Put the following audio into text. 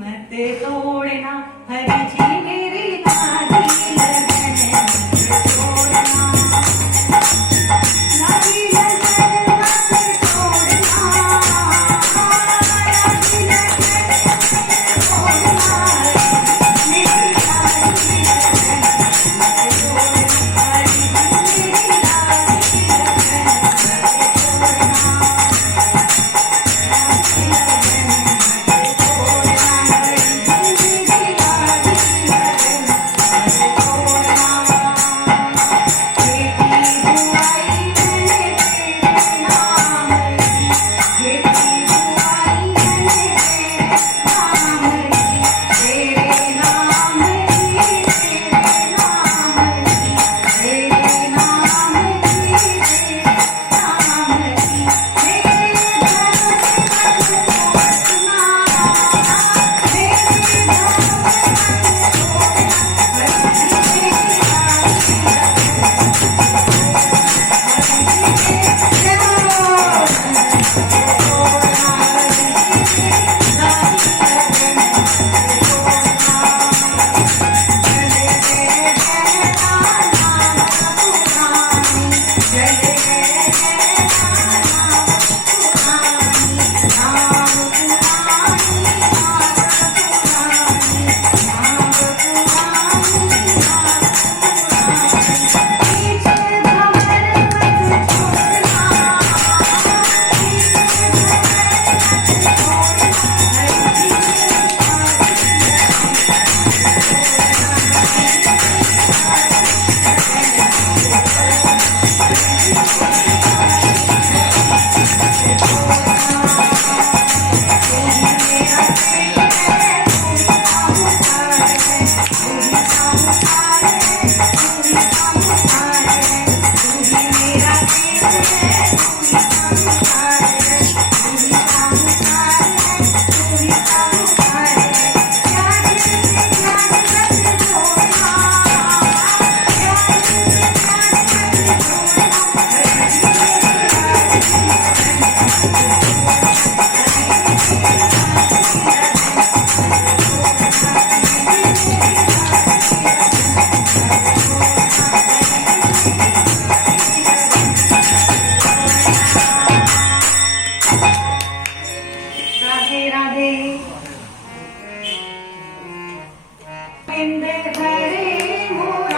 मत तोड़ना हरि जी मेरी लागी लगन मत तोड़ना लागी लगन मत तोड़ना लागी लगन मत तोड़ना मेरी लागी लगन मत तोड़ना हरि जी मेरी लागी लगन मत तोड़ना